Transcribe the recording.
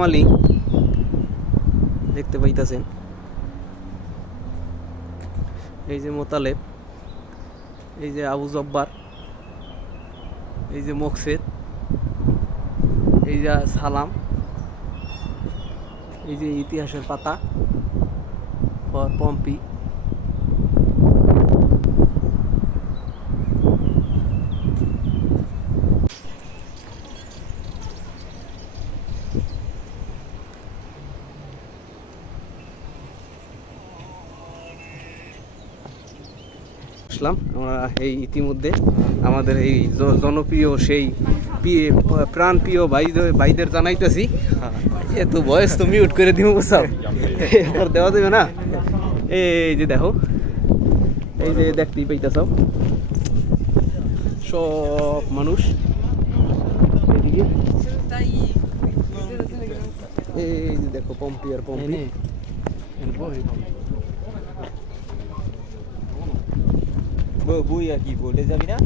মালি দেখতে পাইতাছেন, এই যে মোতালেব, এই যে আবু জব্বার, এই যে মকসেদ, এই যে সালাম, এই যে ইতিহাসের পাতা, পম্পি। আসলাম আমরা এই ইতিমধ্যে আমাদের এই জনপ্রিয় সেই প্রাণপ্রিয় ভাইদের জানাইতেছি, এত বয়স তো মিউট করে দিব সব, এরপর দেওয়া যাবে না। এই যে দেখো, এই যে দেখতেই পাইতেছ সব মানুষ এদিকে, এই যে দেখো পম্পি আর পম্পি। বই আর কি বলে যাবি না।